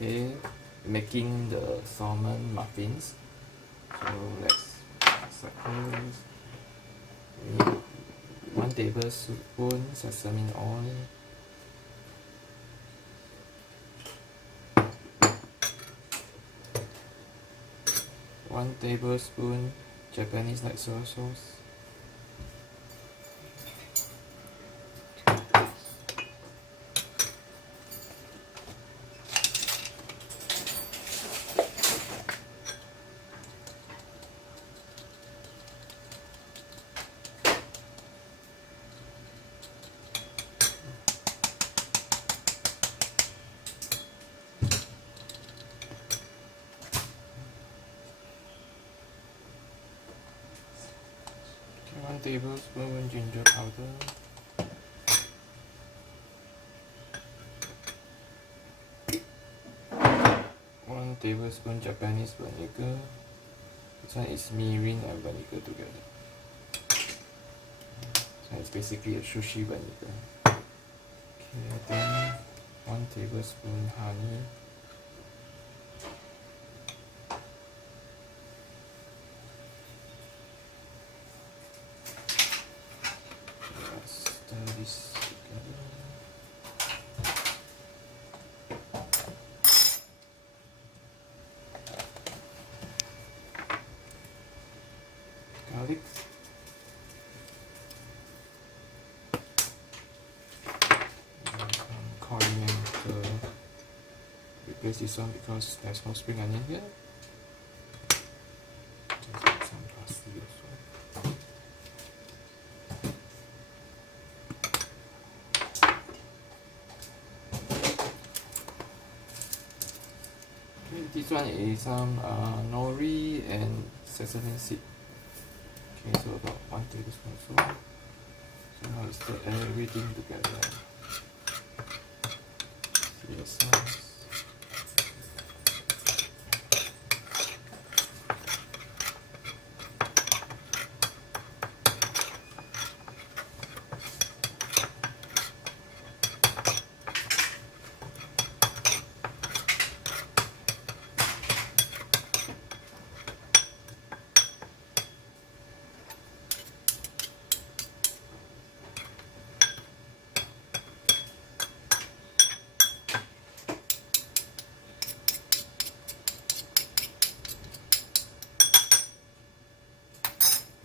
Okay, making the salmon muffins. So let's circle. We need 1 tablespoon sesame oil, 1 tablespoon Japanese light soy sauce, 1 tablespoon ginger powder, 1 tablespoon Japanese vinegar. This one is mirin and vinegar together. So it's basically a sushi vinegar. Okay, then 1 tablespoon honey, stir this together. Garlic, coriander. Replace this one because there's no spring onion here. Just add some parsley also. Okay, this one is some nori and sesame seed. Okay, so about 1 tablespoon or so. So now let's stir everything together. Soy sauce.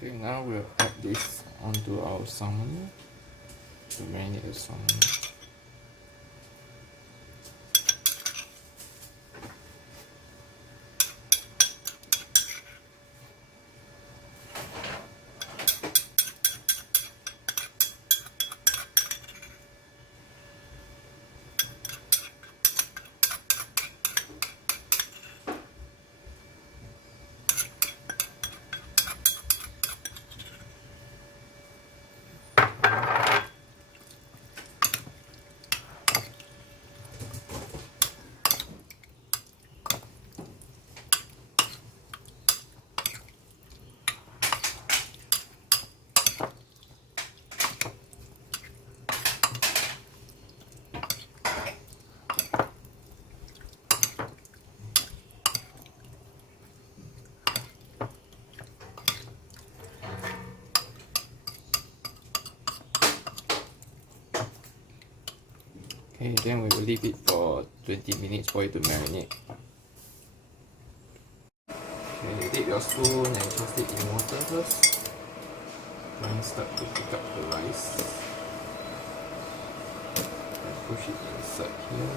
Okay, now we'll add this onto our salmon to marinate the salmon. Okay, then we will leave it for 20 minutes for it to marinate. Okay, dip your spoon and toast it in water first. Then start to pick up the rice. And push it inside here.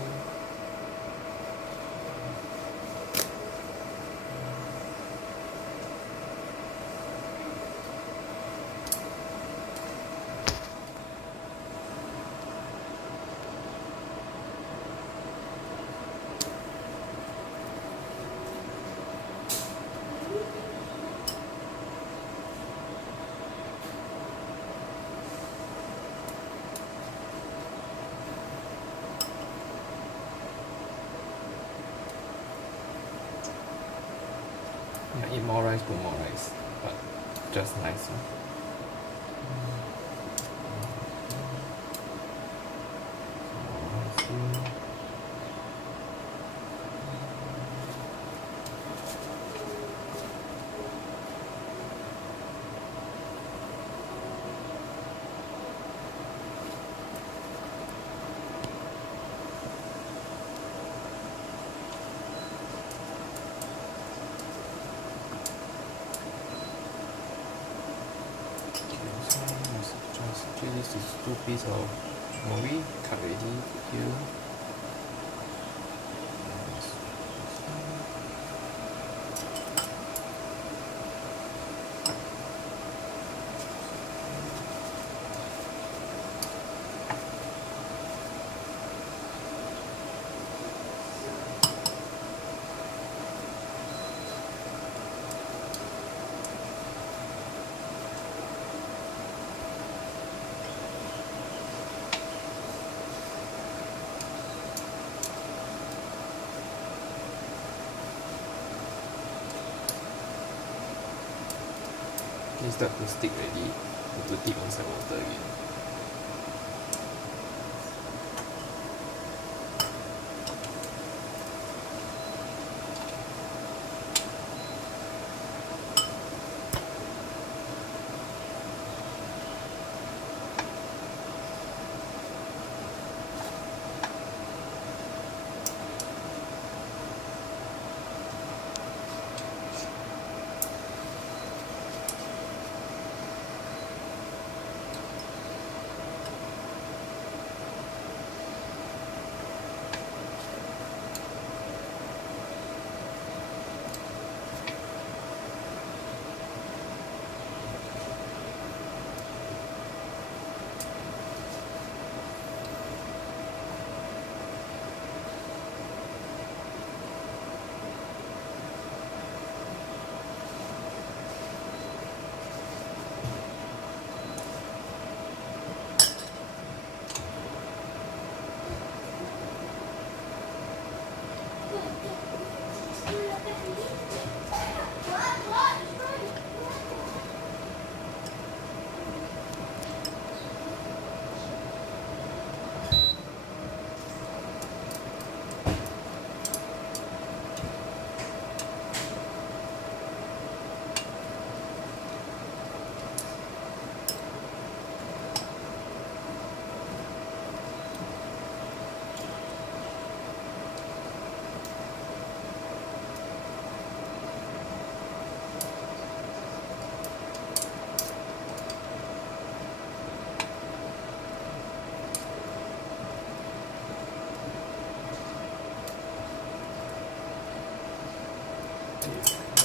Yeah, eat more rice, put more rice, but just nice. Huh? is 2 pieces of nori cut ready here. Okay, start to stick already. Need to dip inside water again.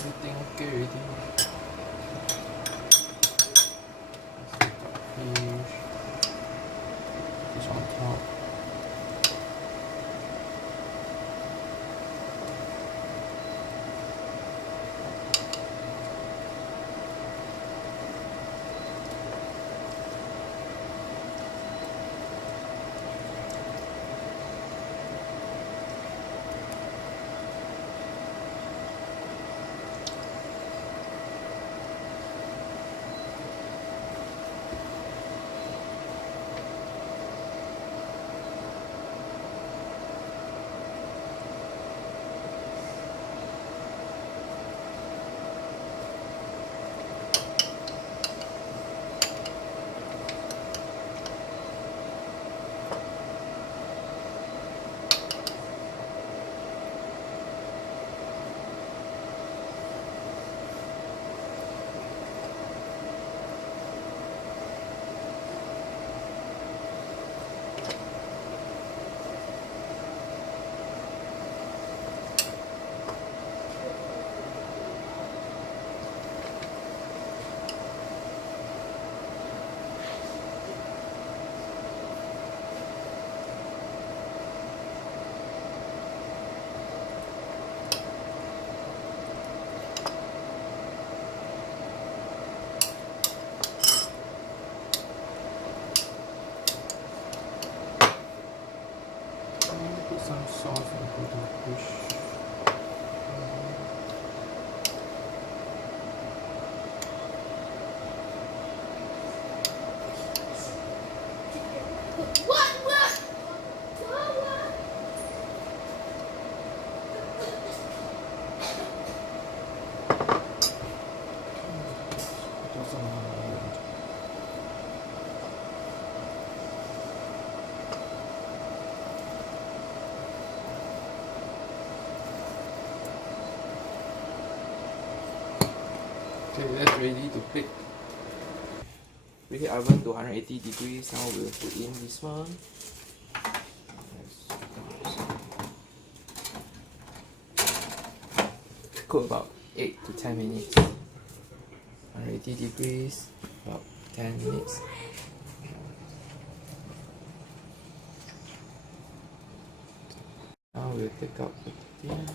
Everything okay already. Fish on top. Put some sauce into the fish. Okay, that's ready to bake. preheat oven to 180 degrees. Now we'll put in this one. Cook about 8 to 10 minutes. 180 degrees, about 10 minutes. Now we'll take out the tin.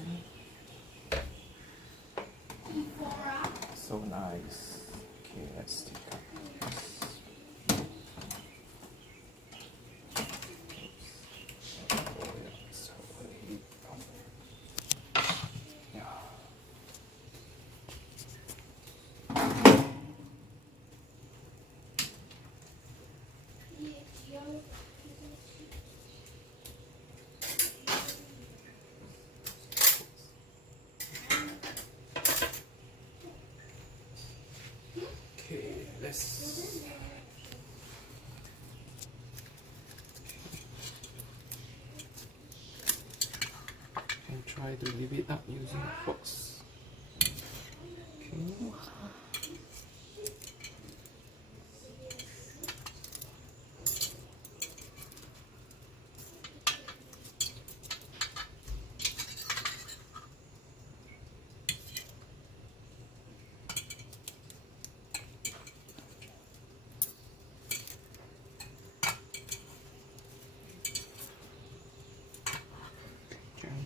So nice. Okay, let's take out this. Okay, let's and try to leave it up using a box. Okay.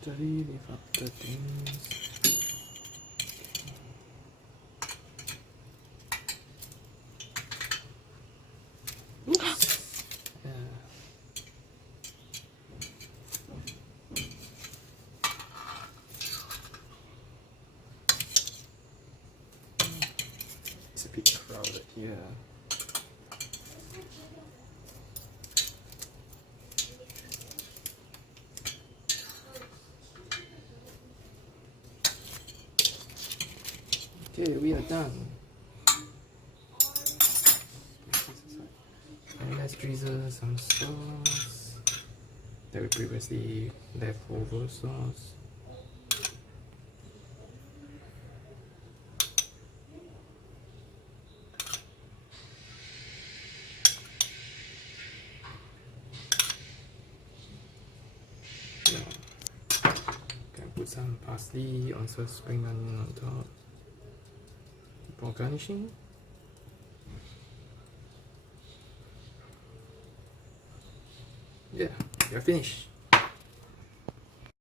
Gently lift up the things. Oops. Yeah. It's a bit crowded here. Okay, we are done. And let's drizzle some sauce that we previously leftover sauce. Yeah. Can put some parsley on some spring onion on top for garnishing. Yeah, we are finished.